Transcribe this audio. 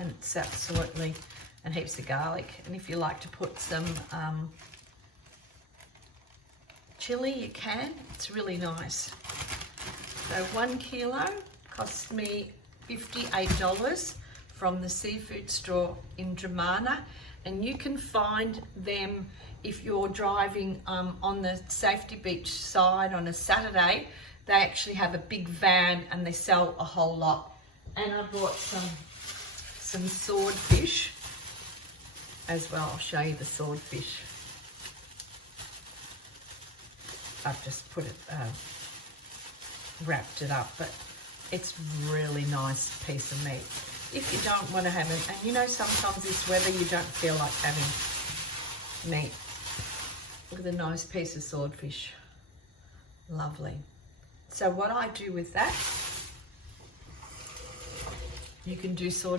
and it's absolutely, and heaps of garlic. And if you like to put some chili, you can. It's really nice. So 1 kilo cost me $58 from the seafood store in Dramana, and you can find them if you're driving on the Safety Beach side on a Saturday. They actually have a big van and they sell a whole lot. And I bought some swordfish as well. I'll show you the swordfish. I've just put it, wrapped it up, but it's really nice piece of meat. If you don't want to have it, and you know sometimes this weather you don't feel like having meat. Look at the nice piece of swordfish. Lovely. So what I do with that, you can do swordfish